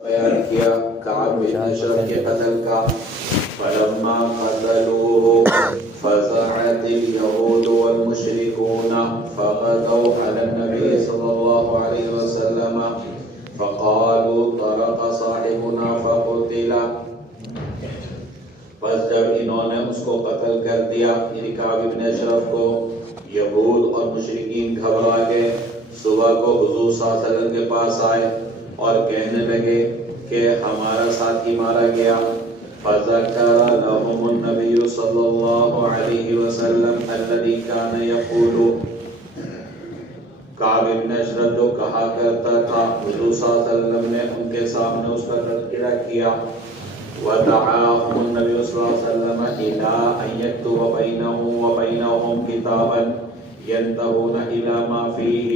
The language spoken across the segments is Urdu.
بیان کیا کعب بن اشرف کے قتل کا فلما قتلوه فزعت اليهود والمشركون فغدوا على النبي صلى الله عليه وسلم فقالوا طرق صاحبنا فقتل. بس جب انہوں نے اس کو قتل کر دیا یعنی کعب بن اشرف کو، یہود اور مشرکین گھبرا گئے. صبح کو حضور صلی اللہ علیہ وسلم کے پاس آئے اور کہنے لگے کہ ہمارا ساتھی مارا گیا. فذكر لهم النبي صلى الله عليه وسلم الذي كان يقول، کعب بن اشرف جو کہا کرتا تھا، حضور صلی اللہ علیہ وسلم نے ان کے سامنے اس پر تذکرہ کیا. ودعاهم النبي صلى الله عليه وسلم الى ان يكتب بينه وبينهم كتابا ينتهون الى ما فيه.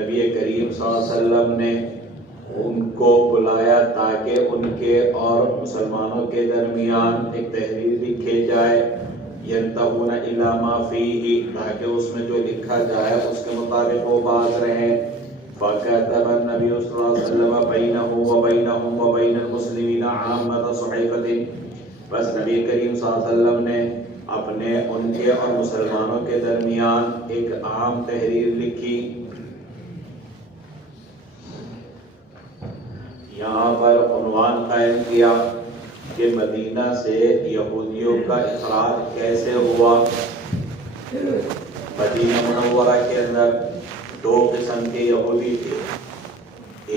نبی کریم صلی اللہ علیہ وسلم نے ان کو بلایا تاکہ ان کے اور مسلمانوں کے درمیان ایک تحریر لکھے جائے، ینتہون الی ما فیہ، تاکہ اس میں جو لکھا جائے اس کے مطابق وہ باز رہیں. فکتب النبی صلی اللہ علیہ وسلم بینہ وبینہم وبین المسلمین عامۃ صحیفۃ. بس نبی کریم صلی اللہ علیہ وسلم نے اپنے ان کے اور مسلمانوں کے درمیان ایک عام تحریر لکھی. یہاں پر عنوان قائم کیا کہ مدینہ سے یہودیوں کا اخراج کیسے ہوا. مدینہ منورہ کے اندر دو قسم کے یہودی تھے.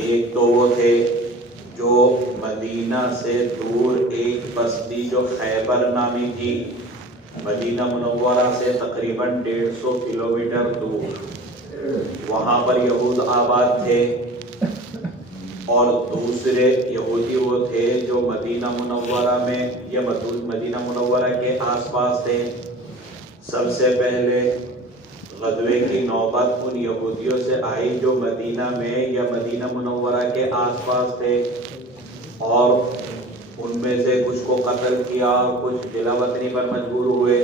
ایک تو وہ تھے جو مدینہ سے دور ایک بستی جو خیبر نامی تھی، مدینہ منورہ سے تقریباً 150 کلومیٹر دور، وہاں پر یہود آباد تھے. اور دوسرے یہودی وہ تھے جو مدینہ منورہ میں یا مدینہ منورہ کے آس پاس تھے. سب سے پہلے غزوے کی نوبت ان یہودیوں سے آئی جو مدینہ میں یا مدینہ منورہ کے آس پاس تھے، اور ان میں سے کچھ کو قتل کیا، کچھ قلعہ وطنی پر مجبور ہوئے.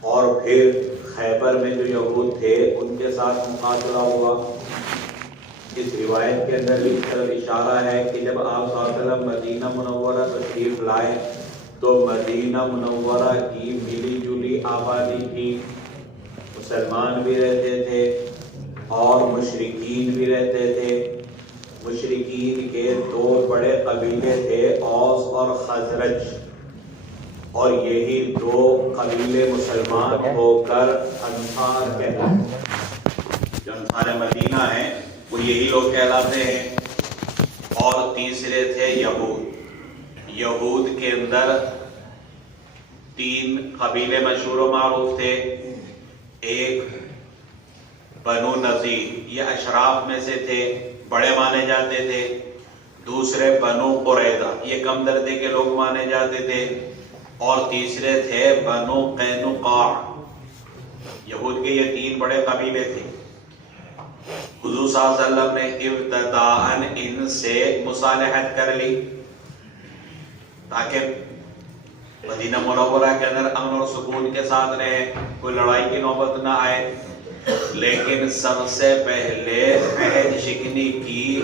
اور پھر خیبر میں جو یہود تھے ان کے ساتھ مقابلہ ہوا. اس روایت کے اندر بھی اس طرف اشارہ ہے کہ جب آپ صلی اللہ علیہ وسلم مدینہ منورہ تشریف لائے تو مدینہ منورہ کی ملی جلی آبادی تھی. مسلمان بھی رہتے تھے اور مشرکین بھی رہتے تھے. مشرکین کے دو بڑے قبیلے تھے، اوس اور خزرج، اور یہی دو قبیلے مسلمان ہو کر انصار کہتے ہیں. جو انصار مدینہ ہیں وہ یہی لوگ کہلاتے ہیں. اور تیسرے تھے یہود. یہود کے اندر 3 قبیلے مشہور و معروف تھے. ایک بنو نذیر، یہ اشراف میں سے تھے، بڑے مانے جاتے تھے. دوسرے بنو قریظہ، یہ کم درجے کے لوگ مانے جاتے تھے. اور تیسرے تھے بنو قینقاع. یہود کے یہ 3 بڑے قبیلے تھے. حضور صلی اللہ علیہ وسلم نے ابتداءً ان سے مصالحت کر لی تاکہ مدینہ منورہ کے اندر امن اور سکون کے ساتھ رہے، کوئی لڑائی کی نوبت نہ آئے. لیکن سب سے پہلے عہد شکنی کی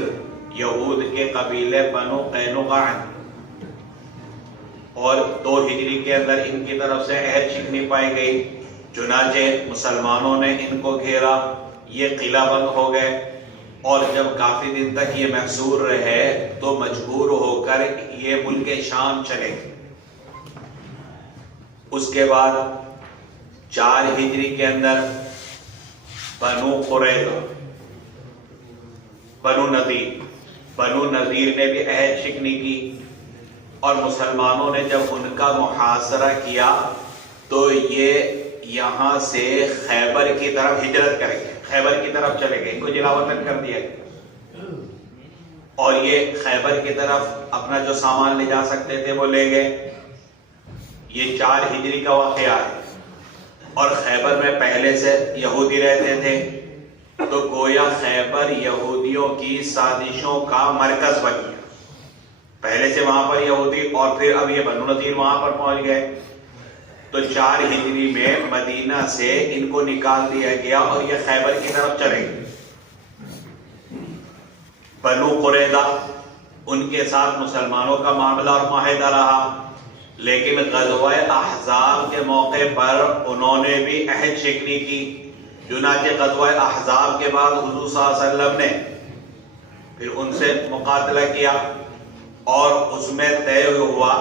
یہود کے قبیلے بنو قینقاع، اور 2 ہجری کے اندر ان کی طرف سے عہد شکنی پائی گئی. چنانچہ مسلمانوں نے ان کو گھیرا، یہ قلعہ بند ہو گئے. اور جب کافی دن تک یہ محصور رہے تو مجبور ہو کر یہ ملک شام چلے. اس کے بعد 4 ہجری کے اندر بنو قریظہ، بنو نذیر نے بھی عہد شکنی کی. اور مسلمانوں نے جب ان کا محاصرہ کیا تو یہ یہاں سے خیبر کی طرف ہجرت کر گئے، خیبر کی طرف چلے گئے، ان کو جلا وطن کر دیا گیا. اور یہ خیبر کی طرف اپنا جو سامان لے جا سکتے تھے وہ لے گئے. یہ 4 ہجری کا واقعہ ہے. اور خیبر میں پہلے سے یہودی رہتے تھے، تو گویا خیبر یہودیوں کی سازشوں کا مرکز بن گیا. پہلے سے وہاں پر یہودی، اور پھر اب یہ بنو نذیر وہاں پر پہنچ گئے. تو 4 ہجری میں مدینہ سے ان کو نکال دیا گیا اور یہ خیبر کی طرف چلے گئے. بنو قریظہ ان کے ساتھ مسلمانوں کا معاملہ اور معاہدہ رہا، لیکن غزوہ احزاب کے موقع پر انہوں نے بھی عہد شکنی کی۔ چنانچہ غزوہ احزاب کے بعد حضور صلی اللہ علیہ وسلم نے پھر ان سے مقاتلہ کیا، اور اس میں طے ہوا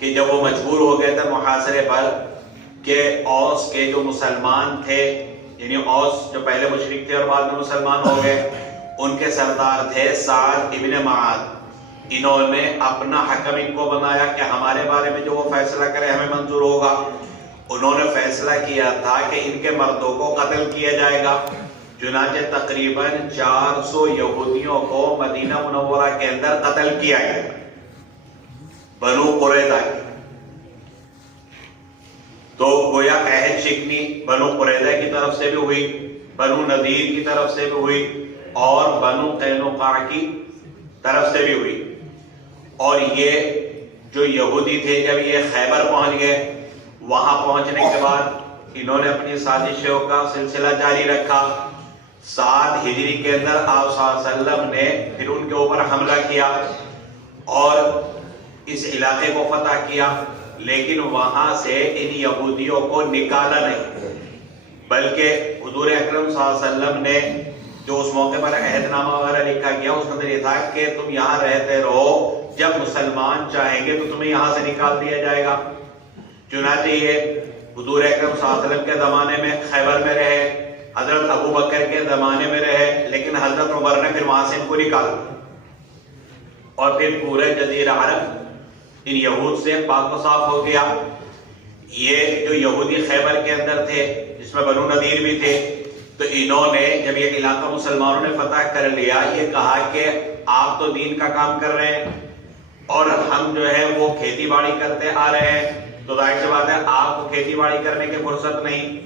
کہ جب وہ مجبور ہو گئے تھے محاصرے پر کہ اوس کے جو مسلمان تھے، یعنی اوس جو پہلے مشرک تھے اور بعد میں مسلمان ہو گئے، ان کے سردار تھے سعد ابن معاذ، انہوں نے اپنا حکم ان کو بنایا کہ ہمارے بارے میں جو وہ فیصلہ کرے ہمیں منظور ہوگا۔ انہوں نے فیصلہ کیا تھا کہ ان کے مردوں کو قتل کیا جائے گا۔ چنانچہ تقریباً 400 یہودیوں کو مدینہ منورہ کے اندر قتل کیا گیا، بنو قریظہ کی۔ تو گویا عہد شکنی بنو قریظہ کی طرف سے بھی ہوئی، بنو نذیر کی طرف سے بھی ہوئی، اور بنو قینقاع کی طرف سے بھی ہوئی۔ اور یہ جو یہودی تھے جب یہ خیبر پہنچ گئے، وہاں پہنچنے کے بعد انہوں نے اپنی سازشوں کا سلسلہ جاری رکھا۔ 7 ہجری کے اندر آپ صلی اللہ علیہ وسلم نے پھر ان کے اوپر حملہ کیا اور اس علاقے کو فتح کیا، لیکن وہاں سے ان یہودیوں کو نکالا نہیں، بلکہ حضور اکرم صلی اللہ علیہ وسلم نے جو اس موقع پر عہد نامہ وغیرہ لکھا گیا اس کے اندر یہ تھا کہ تم یہاں رہتے رہو، جب مسلمان چاہیں گے تو تمہیں یہاں سے نکال دیا جائے گا۔ چنانچہ یہ حضور اکرم صلی اللہ علیہ وسلم کے زمانے میں خیبر میں رہے، حضرت ابو بکر کے زمانے میں رہے، لیکن حضرت عمر نے پھر وہاں سے ان کو نکالا، اور پھر پورے جزیرہ عرب ان یہود سے پاک و صاف ہو گیا۔ یہ جو یہودی خیبر کے اندر تھے، جس میں بنو نذیر بھی تھے، تو انہوں نے جب یہ علاقہ مسلمانوں نے فتح کر لیا، یہ کہا کہ آپ تو دین کا کام کر رہے ہیں اور ہم جو ہے وہ کھیتی باڑی کرتے آ رہے ہیں، تو ظاہر سی بات ہے آپ کو کھیتی باڑی کرنے کی فرصت نہیں،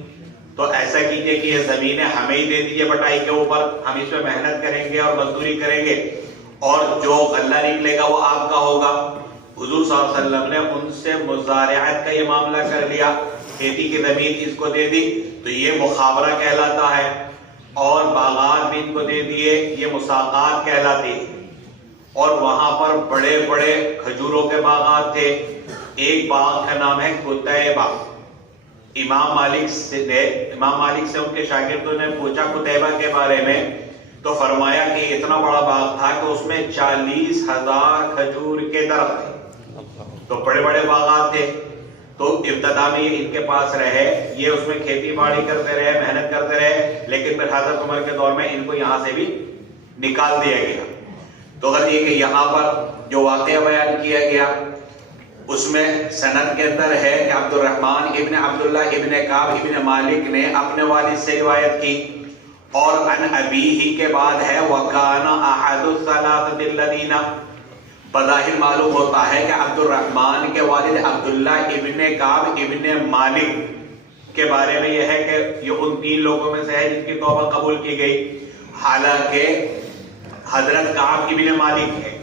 تو ایسا کیجئے کہ یہ زمینیں ہمیں ہی دے دیجئے بٹائی کے اوپر، ہم اس میں محنت کریں گے اور مزدوری کریں گے، اور جو غلہ نکلے گا وہ آپ کا ہوگا۔ حضور صلی اللہ علیہ وسلم نے ان سے مزارعت کا یہ معاملہ کر لیا، کھیتی کی زمین اس کو دے دی، تو یہ مخابرہ کہلاتا ہے، اور باغات بھی ان کو دے دیے، یہ مساقات کہلاتی ہے۔ اور وہاں پر بڑے بڑے کھجوروں کے باغات تھے۔ ایک باغ کا نام ہے قتیبہ۔ امام مالک سے ان کے شاگردوں نے پوچھا قتیبہ کے بارے میں، تو فرمایا کہ اتنا بڑا باغ تھا کہ اس میں 40,000 کھجور کے درخت تھے، تو بڑے بڑے باغات تھے۔ تو ابتدا میں یہ ان کے پاس رہے، یہ اس میں کھیتی باڑی کرتے رہے، محنت کرتے رہے، لیکن پھر حضرت عمر کے دور میں ان کو یہاں سے بھی نکال دیا گیا۔ تو اگر یہ کہ یہاں پر جو واقعہ بیان کیا گیا اس میں سند کے اندر ہے کہ عبد الرحمن ابن عبداللہ ابن کعب ابن مالک نے اپنے والد سے روایت کی، اور عن ابیہ کے بعد ہے وَكَانَ أَحَدُ الثَّلَاثَةِ الَّذِينَ۔ بظاہر معلوم ہوتا ہے کہ عبد الرحمن کے والد عبداللہ ابن کعب ابن مالک کے بارے میں یہ ہے کہ یہ ان 3 لوگوں میں سے ہے جن کی توبہ قبول کی گئی، حالانکہ حضرت کعب ابن مالک ہے،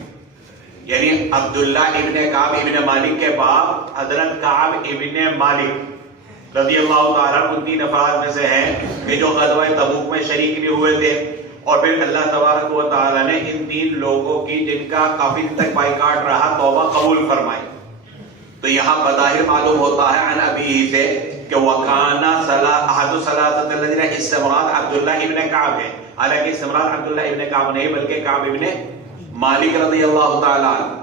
یعنی عبداللہ ابن کعب ابن مالک کے باپ حضرت کعب ابن مالک رضی اللہ تعالیٰ ان 3 افراد میں سے ہیں کہ جو غزوہ تبوک میں شریک بھی ہوئے تھے، اور پھر اللہ تبارک و تعالیٰ نے ان 3 لوگوں کی جن کا کافی دن تک بائیکاٹ رہا توبہ قبول فرمائی۔ تو یہاں بظاہر معلوم ہوتا ہے عن ابیہ سے کہ وَكَانَ أَحَدُ الثَّلَاثَةِ الَّذِينَ، اس سے مراد عبداللہ ابن کعب ہے، حالانکہ اس سے مراد عبداللہ ابن کعب نہیں بلکہ کعب ابن مالک رضی اللہ تعالیٰ عنہ۔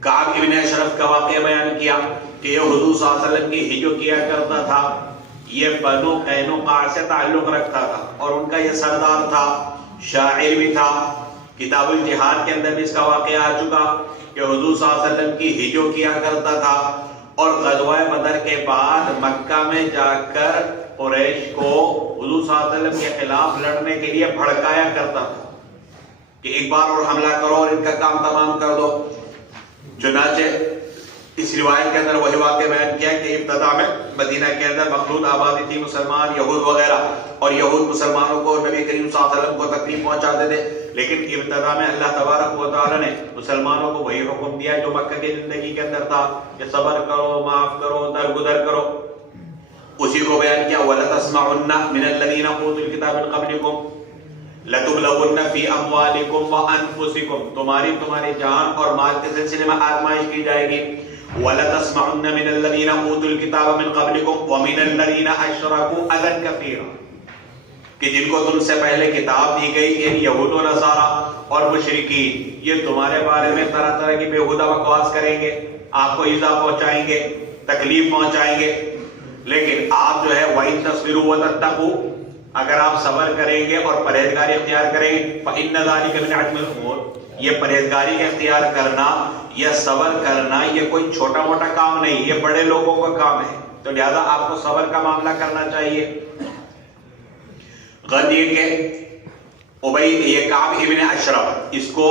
کعب ابن اشرف کا واقعہ بیان کیا کہ یہ حضور صلی اللہ علیہ وسلم کی ہجو کیا کرتا تھا، یہ بنو قینقاع سے تعلق رکھتا تھا، اور ان کا یہ سردار تھا، شاعر بھی تھا۔ کتاب الجہاد کے اندر بھی اس کا واقعہ آ چکا کہ حضور صلی اللہ علیہ وسلم کی ہجو کیا کرتا تھا، اور غزوہ بدر کے بعد مکہ میں جا کر قریش کو حضور صلی اللہ علیہ وسلم کے خلاف لڑنے کے لیے بھڑکایا کرتا تھا کہ ایک بار اور حملہ کرو اور ان کا کام تمام کر دو۔ چنانچہ اس روایت کے اندر وہی واقعہ بیان کیا کہ ابتدا میں مدینہ کے اندر مخلوط آبادی تھی، مسلمان یہود وغیرہ، اور یہود مسلمانوں کو نبی کریم صلی اللہ علیہ وسلم کو تکلیف پہنچاتے تھے، لیکن ابتدا میں اللہ تبارک و تعالی نے مسلمانوں کو وہی حکم دیا جو مکہ کی زندگی کے اندر تھا کہ صبر کرو، معاف کرو، درگزر کرو۔ اسی کو بیان کیا وَلَتَسْمَعُنَّ مِنَ الَّذِينَ أُوتُوا الْكِتَابَ مِن قَبْلِكُمْ، لَتُبْلَوُنَّ فِي أَمْوَالِكُمْ وَأَنفُسِكُمْ، تمہاری جان اور مال کے سلسلے میں آزمائش کی جائے گی. وَلَتَسْمَعُنَّ مِنَ الَّذِينَ أُوتُوا الْكِتَابَ مِنْ قَبْلِكُمْ وَمِنَ الَّذِينَ أَشْرَكُوا أَذًى كَثِيرًا، کہ جن کو تم سے پہلے کتاب دی گئی یعنی یہود و نصارہ اور مشرکین، یہ تمہارے بارے میں طرح طرح کی بےہودہ بکواس کریں گے، آپ کو ایذا پہنچائیں گے، تکلیف پہنچائیں گے. لیکن آپ جو ہے وَإِن تَصْبِرُوا وَتَتَّقُوا، اگر آپ صبر کریں گے اور پرہیزگاری اختیار کریں گے، فَإِنَّ ذَلِكَ مِنْ عَزْمِ الْأُمُورِ، یہ پرہیزگاری کا اختیار کرنا یا صبر کرنا یہ کوئی چھوٹا موٹا کام نہیں، یہ بڑے لوگوں کا کام ہے. تو لہذا آپ کو صبر کا معاملہ کرنا چاہیے. غرض یہ کہ یہ کعب ابن اشرف، اس کو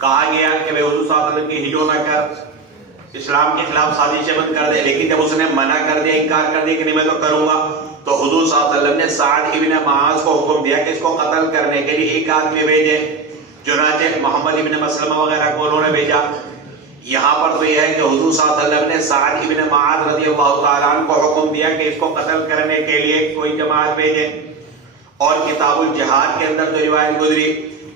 کہا گیا کہ بھائی حضور صلی اللہ علیہ وسلم کی ہجو نہ کر، اسلام کے خلاف سازشیں بند کر دے. لیکن جب اس نے منع کر دیا، انکار کر دیا کہ نہیں میں تو کروں گا، تو حضور صلی اللہ علیہ وسلم نے سعد ابن معاذ کو حکم دیا کہ اس کو قتل کرنے کے لیے ایک آدمی بھیجے. چنانچہ محمد ابن مسلمہ وغیرہ کو انہوں نے بھیجا. یہاں پر تو یہ ہے کہ حضور صلی اللہ علیہ وسلم نے سعد ابن معاذ رضی اللہ تعالیٰ عنہ کو حکم دیا کہ اس کو قتل کرنے کے لیے کوئی جماعت بھیجے. اور کتاب الجہاد کے اندر جو روایت گزری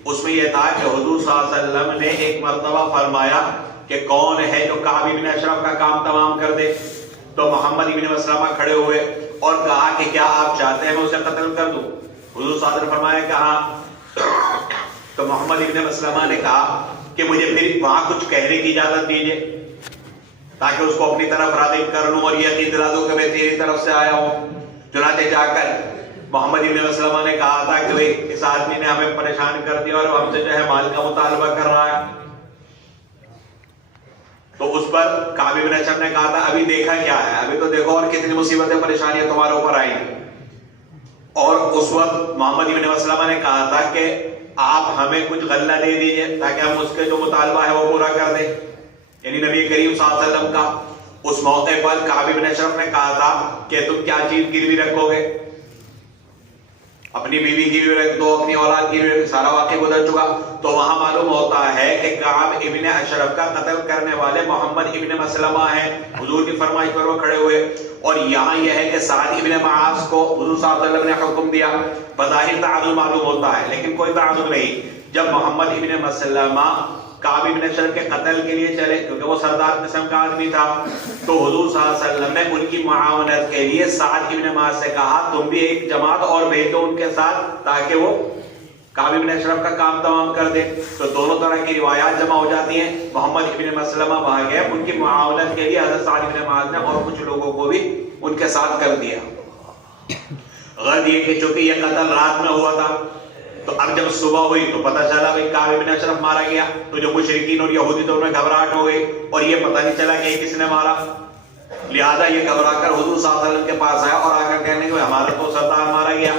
اس میں یہ تھا کہ حضور صلی اللہ علیہ وسلم نے ایک مرتبہ فرمایا کہ کون ہے جو کعب ابن اشرف کا کام تمام کر دے. تو محمد ابن مسلمہ کھڑے ہوئے اور کہا کہ کیا آپ چاہتے ہیں میں اسے قتل کر دوں؟ حضور صلی اللہ علیہ وسلم نے فرمایا کہ ہاں. تو محمد ابن مسلمہ نے کہا کہ مجھے پھر وہاں کچھ کہنے کی اجازت دیجیے تاکہ اس کو اپنی طرف راغب کر لوں اور یہ یقین دلا دوں کہ میں تیری طرف سے آیا ہوں. چنانچہ جا کر محمد ابن مسلمہ نے کہا تھا کہ اس آدمی نے ہمیں پریشان کر دیا اور ہم سے جو ہے مال کا مطالبہ کر رہا ہے. تو اس پر کعب بن اشرف نے کہا تھا ابھی دیکھا کیا ہے، ابھی تو دیکھو اور کتنی مصیبتیں پریشانیاں تمہارے اوپر آئی. اور اس وقت محمد ابن مسلمہ نے کہا تھا کہ آپ ہمیں کچھ غلہ دے دیجئے تاکہ ہم اس کے جو مطالبہ ہے وہ پورا کر دیں، یعنی نبی کریم صلی اللہ علیہ وسلم کا. اس موقع پر کعب بن اشرف نے کہا تھا کہ تم کیا چیز گروی رکھو گے؟ اپنی بیوی کی بھی رکھ دو، اپنی اولاد کی بھی، سارا واقعہ گزر چکا. تو وہاں معلوم ہوتا ہے کہ کعب ابن اشرف کا قتل کرنے والے محمد ابن مسلمہ ہیں. حضور کی فرمائش پر وہ کھڑے ہوئے. اور یہاں یہ ہے کہ سعد ابن معاذ کو حضور صلی اللہ علیہ وسلم نے حکم دیا. بظاہر تعدد معلوم ہوتا ہے لیکن کوئی تعدد نہیں. جب محمد ابن مسلمہ کعب ابن اشرف کے قتل کے لیے چلے کیونکہ وہ سردار قسم کا آدمی تھا، تو حضور صلی اللہ علیہ وسلم نے ان کی معاونت کے لیے سعد ابن معاذ سے کہا تم بھی ایک جماعت اور بھیج دو ان کے ساتھ تاکہ وہ کعب ابن اشرف کا کام تمام کر دے. تو دونوں طرح کی روایات جمع ہو جاتی ہیں. محمد ابن مسلمہ وہاں گئے، ان کی معاونت کے لیے حضرت سعد ابن معاذ نے اور کچھ لوگوں کو بھی ان کے ساتھ کر دیا. غرض یہ کہ چونکہ یہ قتل رات میں ہوا تھا تو اب جب صبح ہوئی تو پتہ چلا بھائی کعب ابن اشرف مارا گیا. تو جو مشرکین اور یہودی تو انہیں گھبراہٹ ہو گئی اور یہ پتہ نہیں چلا کہ یہ کس نے مارا. لہذا یہ گھبرا کر حضور صلی اللہ علیہ وسلم کے پاس آیا اور آ کر کہنے کہ ہمارا تو سردار مارا گیا.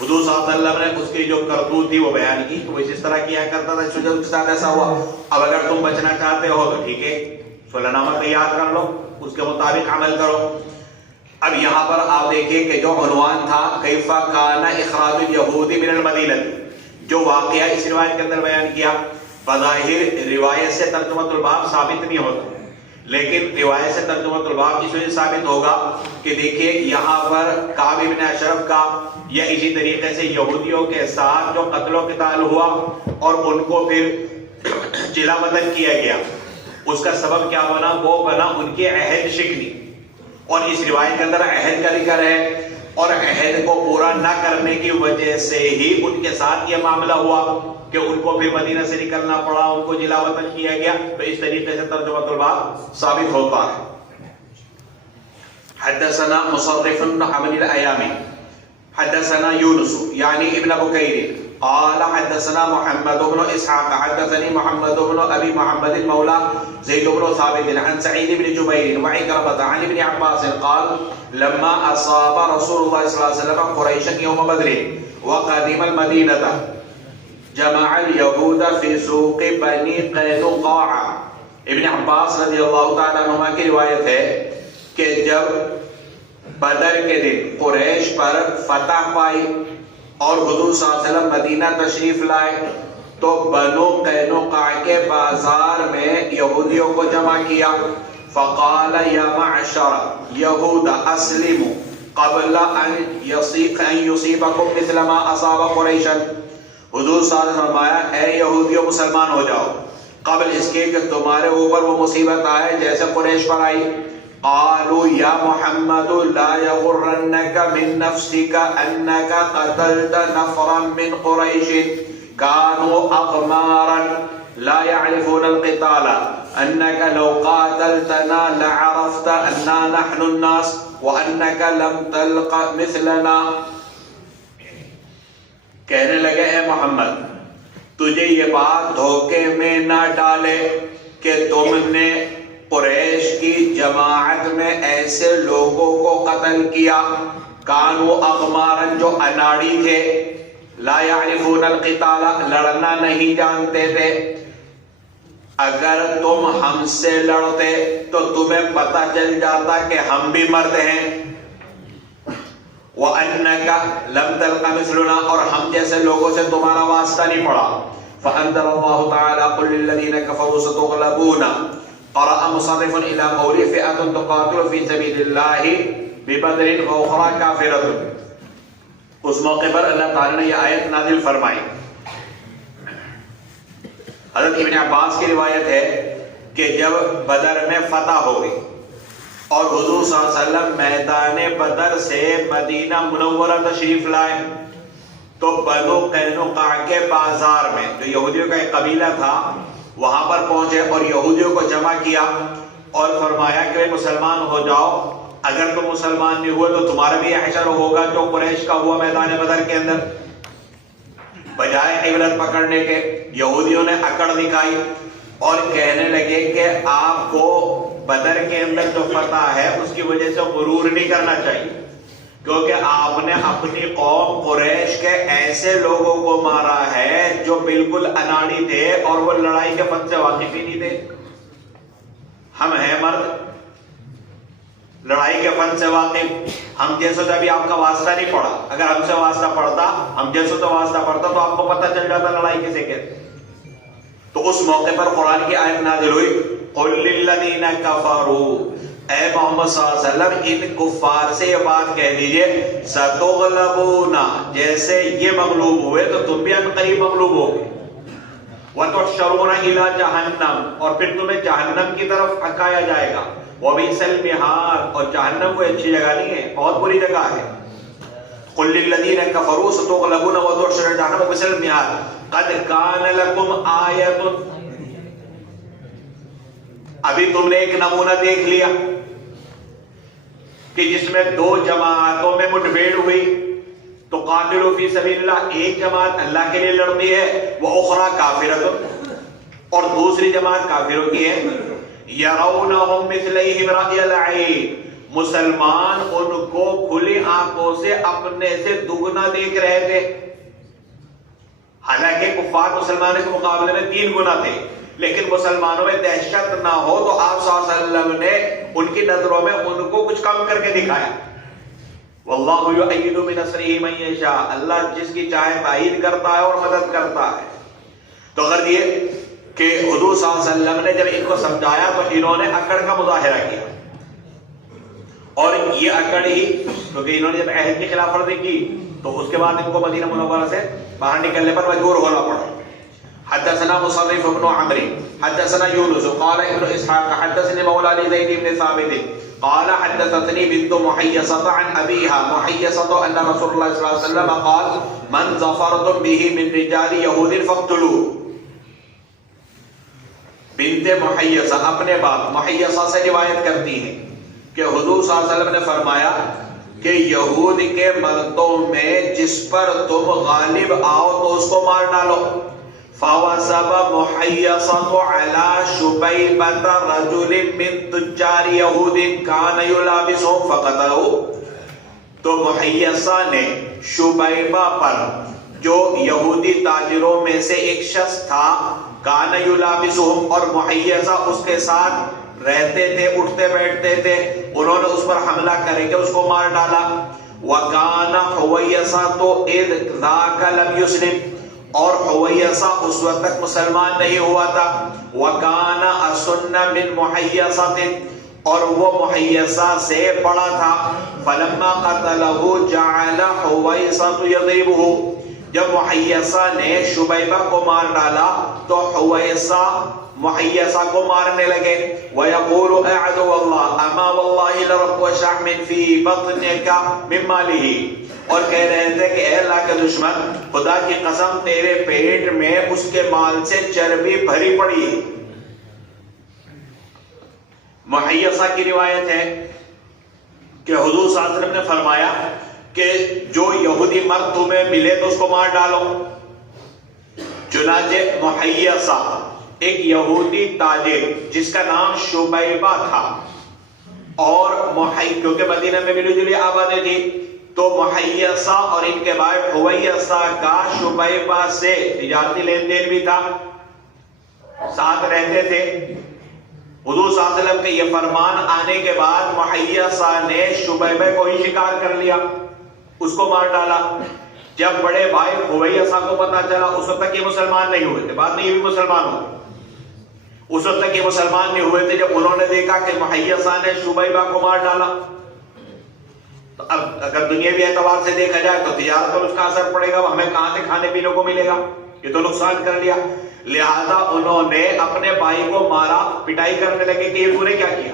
حضور صلی اللہ علیہ وسلم نے اس کی جو کرتوت تھی وہ بیان کی کہ وہ اس طرح کیا کرتا تھا، اس کے ساتھ ایسا ہوا. اب اگر تم بچنا چاہتے ہو تو ٹھیک ہے، صلح نامہ تیار کر لو، اس کے مطابق عمل کرو. اب یہاں پر آپ دیکھیں کہ جو عنوان تھا کیف کان اخراج الیہود من المدینہ، جو واقعہ اس روایت کے اندر بیان کیا، بظاہر روایت سے ترجمۃ الباب ثابت نہیں ہوتا، لیکن روایت سے ترجمۃ الباب اس وجہ ثابت ہوگا کہ دیکھیے یہاں پر کعب ابن اشرف کا یا اسی طریقے سے یہودیوں کے ساتھ جو قتل و قتال ہوا اور ان کو پھر جلا وطن کیا گیا، اس کا سبب کیا بنا؟ وہ بنا ان کے عہد شکنی. اور اس روایت کے اندر عہد کا ذکر ہے اور عہد کو پورا نہ کرنے کی وجہ سے ہی ان کے ساتھ یہ معاملہ ہوا کہ ان کو پھر مدینہ سے نکلنا پڑا، ان کو جلا وطن کیا گیا. تو اس طریقے سے ترجمۃ الباب ثابت ہوتا ہے. حدثنا مصرف بن حمد الایامی حدثنا یونس یعنی ابن بکیر قال حدثنا محمد بن اسحاق حدثني محمد بن ابي محمد المولى زيد بن ثابت عن سعيد بن جبير وعكرمة عن ابن عباس قال لما اصاب رسول الله صلى الله عليه وسلم قريشا يوم بدر وقدم المدينة جمع اليهود في سوق بني قينقاع. ابن عباس رضی اللہ تعالیٰ عنہما کی روایت ہے کہ جب بدر کے دن قریش پر فتح پائی اور حضور صلی اللہ علیہ وسلم مدینہ تشریف لائے تو بنو قینقاع کے بازار میں یہودیوں کو جمع کیا. فقال یا معشر یہود اسلموا قبل ان یصیبکم مثل ما اصاب قریشا. حضور صلی اللہ علیہ وسلم نے فرمایا اے یہودیوں مسلمان ہو جاؤ قبل اس کے کہ تمہارے اوپر وہ مصیبت آئے جیسے قریش پر آئی. قالوا یا محمد لا یغرنک من نفسک انک قتلت نفرا من قریش كانوا اغمارا لا يعرفون القتال انك لو قاتلتنا لعرفت اننا نحن الناس وانك لم تلق مثلنا. کہنے لگے اے محمد تجھے یہ بات دھوکے میں نہ ڈالے کہ تم نے قریش کی جماعت میں ایسے لوگوں کو قتل کیا کانو اغمارن جو اناڑی تھے لا یعرفون القتال لڑنا نہیں جانتے تھے. اگر تم ہم سے لڑتے تو تمہیں پتہ چل جاتا کہ ہم بھی مرد ہیں. وَأَنَّكَ لَمْ تَلْقَ مِثْلُنَا اور ہم جیسے لوگوں سے تمہارا واسطہ نہیں پڑا. فَأَنزَلَ اللَّهُ تَعَالَى قُلْ لِلَّذِينَ كَفَرُوا سَتُغْلَبُونَ. قرأ مصنف إلى قوله فئة تقاتل في سبيل الله ببدر وأخرى كافرة. اس موقع پر اللہ تعالی نے یہ آیت نازل فرمائی. حضرت ابن عباس کی روایت ہے کہ جب بدر میں فتح ہو گئی اور حضور صلی اللہ علیہ وسلم میدان بدر سے مدینہ منورہ تشریف لائے تو بنو قینقاع کے بازار میں جو یہودیوں کا ایک قبیلہ تھا وہاں پر پہنچے اور یہودیوں کو جمع کیا اور فرمایا کہ مسلمان ہو جاؤ. اگر تم مسلمان نہیں ہوئے تو تمہارا بھی حشر ہوگا جو قریش کا ہوا میدان بدر کے اندر. بجائے قبلت پکڑنے کے یہودیوں نے اکڑ دکھائی اور کہنے لگے کہ آپ کو بدر کے اندر جو فتح ہے اس کی وجہ سے غرور نہیں کرنا چاہیے کیونکہ آپ نے اپنی قوم قریش کے ایسے لوگوں کو مارا ہے جو بالکل اناڑی تھے اور وہ لڑائی کے فن سے واقف ہی نہیں تھے. ہم ہیں مرد لڑائی کے فن سے واقف, ہم جیسوں سے ابھی آپ کا واسطہ نہیں پڑا. اگر ہم سے واسطہ پڑتا, ہم جیسوں سے واسطہ پڑتا تو آپ کو پتہ چل جاتا لڑائی کسے کہتے. تو اس موقع پر قرآن کی آیت نازل ہوئی قل للذین کفروا, اے محمد صلی اللہ علیہ وسلم ان کفار سے یہ بات کہہ دیجئے ستغلبون, جیسے یہ مغلوب ہوئے تو تم بھی ان قریب مغلوب ہوگے. وتحشرون الی جہنم, اور پھر تمہیں جہنم کی طرف پھکایا جائے گا. وبئس المہاد, اور جہنم کوئی اچھی جگہ نہیں ہے, بہت بری جگہ ہے. قل للذین کفروا ستغلبون وتحشرون الی جہنم وبئس المہاد قد کان لکم آیۃ. ابھی تم نے ایک نمونہ دیکھ لیا کہ جس میں دو جماعتوں میں مٹبھیڑ ہوئی تو قاتلوا فی سبیل اللہ, ایک جماعت اللہ کے لیے لڑتی ہے, وہ اخری کافرۃ, اور دوسری جماعت کافروں کی ہے. یرونہم مثلیہم رأی العین, مسلمان ان کو کھلی آنکھوں سے اپنے سے دگنا دیکھ رہے تھے. حالانکہ کفار مسلمانوں کے مقابلے میں 3 گنا تھے, لیکن مسلمانوں میں دہشت نہ ہو تو آپ صلی اللہ علیہ وسلم نے ان کی نظروں میں ان کو کچھ کم کر کے دکھایا. واللہ یؤید بنصرہ من یشاء, اللہ جس کی چاہے تائید کرتا ہے اور مدد کرتا ہے. تو اگر یہ کہ حضور صلی اللہ علیہ وسلم نے جب ان کو سمجھایا تو انہوں نے اکڑ کا مظاہرہ کیا, اور یہ اکڑ ہی کیونکہ انہوں نے جب عہد کی خلاف ورزی کی تو اس کے بعد ان کو مدینہ منورہ سے باہر نکلنے پر مجبور ہونا پڑا. حدثنا مصرف بن عمرو حدثنا يونس قال ابن اسحاق حدثني مولى زيد بن ثابت قال حدثتني بنت محيصة عن أبيها محيصة أن رسول الله صلى الله عليه وسلم قال من ظفرتم به من رجال يهود فاقتلوه. بنت محیصہ اپنے باپ محیصہ سے روایت کرتی ہیں کہ حضور صلی اللہ علیہ وسلم نے فرمایا کہ یہود کے مردوں میں جس پر تم غالب آؤ تو اس کو مار ڈالو. فوثب محیصة على شبیبة رجل من تجار یہود کان یلابسهم فقتلوه. تو محیصہ نے شبیبہ پر جو یہودی تاجروں میں سے ایک شخص تھا کان یلابسهم, اور محیصہ اس کے ساتھ رہتے تھے, اٹھتے بیٹھتے تھے, انہوں نے اس پر حملہ کرے کہ اس کو مار ڈالا. وکان حویصة اذ ذاک لم یسلم, اور حویصہ اس وقت تک مسلمان نہیں ہوا تھا. وکان اسن من محیصة, اور وہ محیصہ سے بڑا تھا. فلما قتلہ جعل حویصة یضربہ, جب محیصہ نے شبیبہ کو مار ڈالا تو حویصہ محیصہ کو مارنے لگے. وَيَقُولُ أَعْدُوَ اللَّهِ أَمَا وَاللَّهِ لَرَبُّ شَحْمٍ فِي بَطْنِكَ مِن مَالِهِ، اور کہہ رہے تھے کہ اے اللہ کے دشمن، خدا کی قسم تیرے پیٹ میں اس کے مال سے چربی بھری پڑی ہے. محیصہ کی روایت ہے کہ حضور صلی اللہ علیہ وسلم نے فرمایا کہ جو یہودی مرد تمہیں ملے تو اس کو مار ڈالو. چنانچہ محیصہ ایک یہودی تاجر جس کا نام شبیبہ تھا، اور کیونکہ مدینہ میں ملی جلی آبادی تھی تو محیصہ اور ان کے بھائی حویصہ کا شبیبہ سے تجارتی لین دین بھی تھا، ساتھ رہتے تھے. حضور صلی اللہ علیہ وسلم کے یہ فرمان آنے کے بعد محیصہ نے شبیبہ کو ہی شکار کر لیا، اس کو مار ڈالا. جب بڑے بھائی حویصہ کو پتا چلا، اس وقت تک یہ مسلمان نہیں ہوئے تھے، بعد میں یہ بھی مسلمان ہوئے، اس وقت تک یہ مسلمان نہیں ہوئے تھے. جب انہوں نے دیکھا کہ محیصہ نے شبیبہ کو مار ڈالا، تو اب اگر دنیاوی اعتبار سے دیکھا جائے تو تجارت پر اس کا اثر پڑے گا، ہمیں کہاں سے کھانے پینے کو ملے گا، یہ تو نقصان کر لیا. لہذا انہوں نے اپنے بھائی کو مارا، پٹائی کرنے لگے کہ یہ تو نے کیا کیا،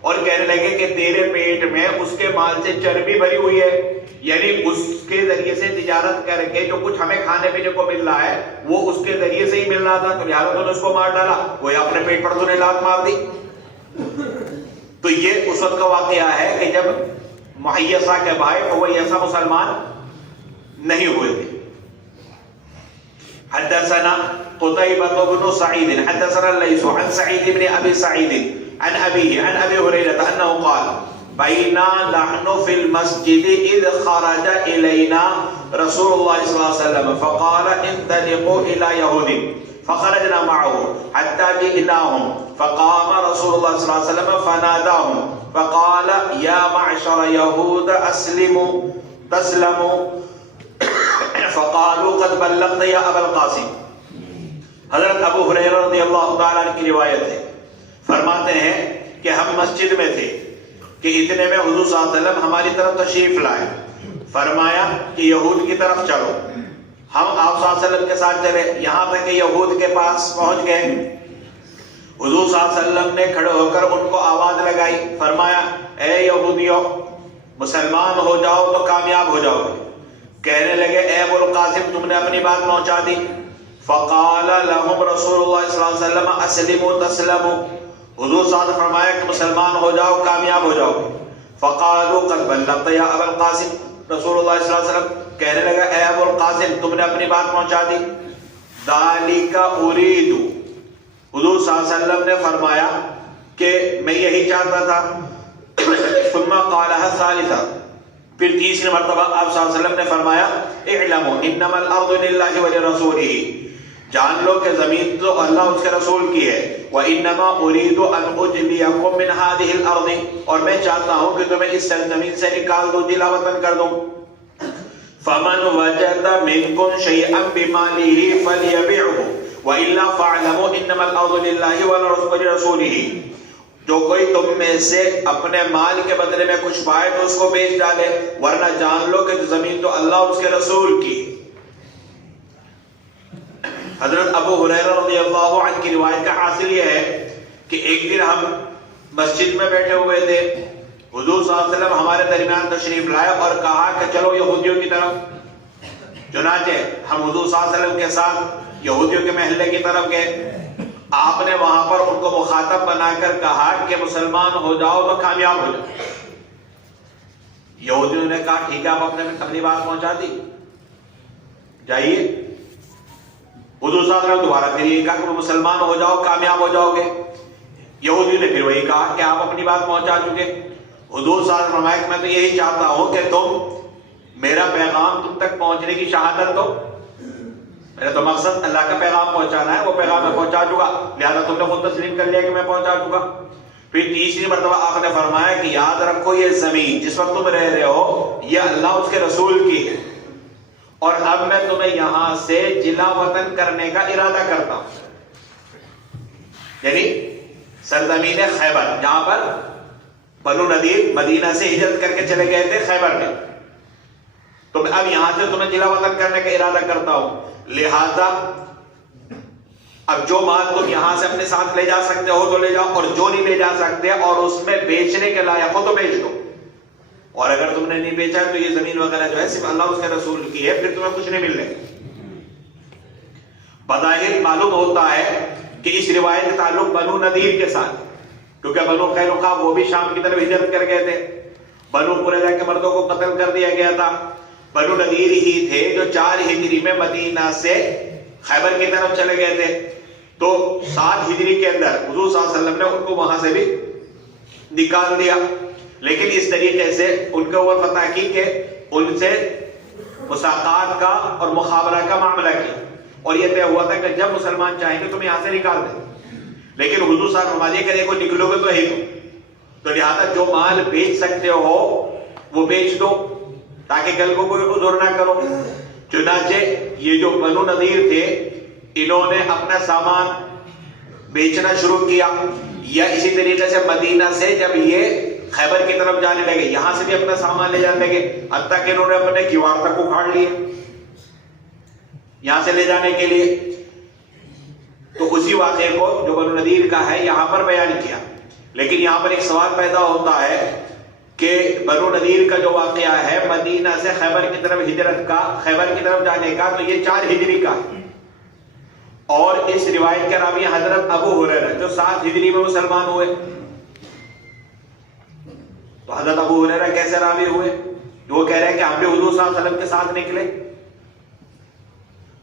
اور کہنے لگے کہ تیرے پیٹ میں اس کے مال سے چربی بھری ہوئی ہے، یعنی اس کے ذریعے سے تجارت کر کے جو کچھ ہمیں کھانے پینے کو مل رہا ہے وہ اس کے ذریعے سے ہی مل رہا تھا، تو لہٰذا تو نے اس کو مار ڈالا، وہ اپنے پیٹ پر تو نے لات مار دی. تو یہ اس وقت کا واقعہ ہے کہ جب محیصہ کے بھائی حویصہ مسلمان نہیں ہوئے تھے. حدثنا قتيبة بن سعيد حدثنا الليث عن سعيد بن ابي سعيد عن ابيه عن ابي هريرة انه قال بينا نحن في المسجد اذ خرج الينا رسول الله صلى الله عليه وسلم فقال انطلقوا الى يهود فخرجنا معه حتى جئناهم فقام رسول الله صلى الله عليه وسلم فناداهم فقال يا معشر يهود اسلموا تسلموا فقالوا قد بلغت یا ابا القاسم. حضرت ابو ہریرہ رضی اللہ تعالیٰ عنہ کی روایت ہے، فرماتے ہیں کہ ہم مسجد میں تھے کہ اتنے میں حضور صلی اللہ علیہ وسلم ہماری طرف تشریف لائے، فرمایا کہ یہود کی طرف چلو. ہم آپ صلی اللہ علیہ وسلم کے ساتھ چلے، یہاں تک کہ یہود کے پاس پہنچ گئے. حضور صلی اللہ علیہ وسلم نے کھڑے ہو کر ان کو آواز لگائی، فرمایا اے یہودیو، مسلمان ہو جاؤ تو کامیاب ہو جاؤ گے. کہنے لگے اے ابو القاسم تم نے اپنی بات پہنچا دی. فقال لهم رسول اللہ صلی اللہ علیہ وسلم اسلموا تسلموا، حضور صلی اللہ علیہ وسلم فرمایا کہ مسلمان ہو جاؤ کامیاب ہو جاؤ گے. فقالوا قد بلغت یا ابا القاسم، رسول اللہ صلی اللہ علیہ وسلم کہنے لگا اے ابو القاسم تم نے اپنی بات پہنچا دی. ذالک اريد، حضور صلی اللہ علیہ وسلم نے فرمایا کہ میں یہی چاہتا تھا. ثم قالها ثالثا، پھر تیسری مرتبہ آپ صلی اللہ علیہ وسلم نے فرمایا اعلموا انما الارض للہ ولرسولہ، جان لو کہ زمین تو اللہ اس کے رسول کی ہے. وانما اريد ان اجليكم من هذه الارض، اور میں چاہتا ہوں کہ تمہیں اس سرزمین سے نکال دوں، جلا وطن کر دوں. فمن وجد منكم شيئا بماله فليبيعه والا فاعلموا انما الارض للہ ولرسولہ، جو کوئی تم میں سے اپنے مال کے بدلے میں کچھ پائے تو اس کو بیچ ڈالے، ورنہ جان لو کہ زمین تو اللہ اس کے رسول کی. حضرت ابو ہریرہ رضی اللہ عنہ کی روایت کا حاصل یہ ہے کہ ایک دن ہم مسجد میں بیٹھے ہوئے تھے، حضور صلی اللہ علیہ وسلم ہمارے درمیان تشریف لائے اور کہا کہ چلو یہودیوں کی طرف. چنانچہ ہم حضور صلی اللہ علیہ وسلم کے ساتھ یہودیوں کے محلے کی طرف گئے. آپ نے وہاں پر ان کو مخاطب بنا کر کہا کہ مسلمان ہو جاؤ تو کامیاب ہو جاؤ. یہودیوں نے کہا ٹھیک ہے، آپ اپنی بات پہنچا دی، جائیے. حضور صلی اللہ علیہ وسلم دوبارہ پھر یہ کہا کہ مسلمان ہو جاؤ کامیاب ہو جاؤ گے. یہودیوں نے پھر وہی کہا کہ آپ اپنی بات پہنچا چکے. حضور صلی اللہ علیہ وسلم فرمایا کہ میں تو یہی چاہتا ہوں کہ تم میرا پیغام تم تک پہنچنے کی شہادت دو. میرا تو مقصد اللہ کا پیغام پہنچانا ہے، وہ پیغام میں پہنچا چکا، لہذا تم نے خود تسلیم کر لیا کہ میں پہنچا چکا. پھر تیسری مرتبہ آپ نے فرمایا کہ یاد رکھو یہ زمین جس وقت تم رہ رہے ہو یہ اللہ اس کے رسول کی ہے، اور اب میں تمہیں یہاں سے جلا وطن کرنے کا ارادہ کرتا ہوں. یعنی سرزمین خیبر، جہاں پر بنو نذیر مدینہ سے ہجرت کر کے چلے گئے تھے خیبر میں، تو میں اب یہاں سے تمہیں جلا وطن کرنے کا ارادہ کرتا ہوں، لہذا اب جو مال تم یہاں سے اپنے ساتھ لے جا سکتے ہو تو لے جاؤ، اور جو نہیں لے جا سکتے اور اس میں بیچنے کے لائق ہو تو بیچ دو، اور اگر تم نے نہیں بیچا تو یہ زمین وغیرہ جو ہے صرف اللہ اس کے رسول کی ہے، پھر تمہیں کچھ نہیں ملنے گا۔ بظاہر معلوم ہوتا ہے کہ اس روایت کا تعلق بنو نذیر کے ساتھ، کیونکہ بنو قینقاع وہ بھی شام کی طرف ہجرت کر گئے تھے، بنو قریظہ کے مردوں کو قتل کر دیا گیا تھا، بنو نذیر ہی تھے جو 4 ہجری میں مدینہ سے خیبر کی طرف چلے گئے تھے، تو 7 ہجری کے اندر حضور صلی اللہ علیہ وسلم نے ان کو وہاں سے بھی نکال دیا، لیکن اس طریقے سے ان کے اوپر فتح کی کہ ان سے مساقات کا اور مخابرہ کا معاملہ کیا، اور یہ طے ہوا تھا کہ جب مسلمان چاہیں گے تم یہاں سے نکال دیں، لیکن حضور صاحب فرماتے کہ دیکھو نکلو گے تو ہی تو لہٰذا جو مال بیچ سکتے ہو وہ بیچ دو تاکہ کل کو کوئی عذر نہ کرو۔ چنانچہ یہ جو بنو نذیر تھے انہوں نے اپنا سامان بیچنا شروع کیا، یا اسی طریقے سے مدینہ سے جب یہ خیبر کی طرف جانے لگے یہاں سے بھی اپنا سامان لے جانے لگے، حتیٰ کہ انہوں نے اپنے کیوار تک اکھاڑ لیے یہاں سے لے جانے کے لیے۔ تو اسی واقعے کو جو بنو نذیر کا ہے یہاں پر بیان کیا، لیکن یہاں پر ایک سوال پیدا ہوتا ہے کہ بنو نذیر کا جو واقعہ ہے مدینہ سے خیبر کی طرف ہجرت کا، خیبر کی طرف جانے کا، تو یہ 4 ہجری کا ہے، اور اس روایت کے راوی حضرت ابو ہریرہ جو 7 ہجری میں مسلمان ہوئے، تو حضرت ابو ہریرہ کیسے راوی ہوئے؟ وہ کہہ رہے ہیں کہ ہم بھی حضور صلی اللہ علیہ وسلم کے ساتھ نکلے،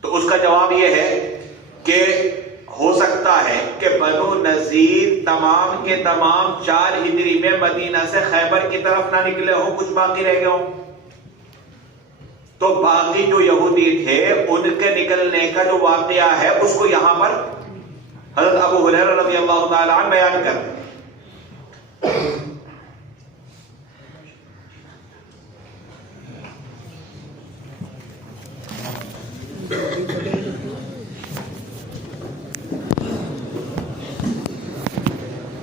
تو اس کا جواب یہ ہے کہ ہو سکتا ہے کہ بنو نذیر تمام کے تمام 4 ہجری میں مدینہ سے خیبر کی طرف نہ نکلے ہوں، کچھ باقی رہ گئے ہوں، تو باقی جو یہودی تھے ان کے نکلنے کا جو واقعہ ہے اس کو یہاں پر حضرت ابو ہریرہ رضی اللہ تعالی عنہ بیان کر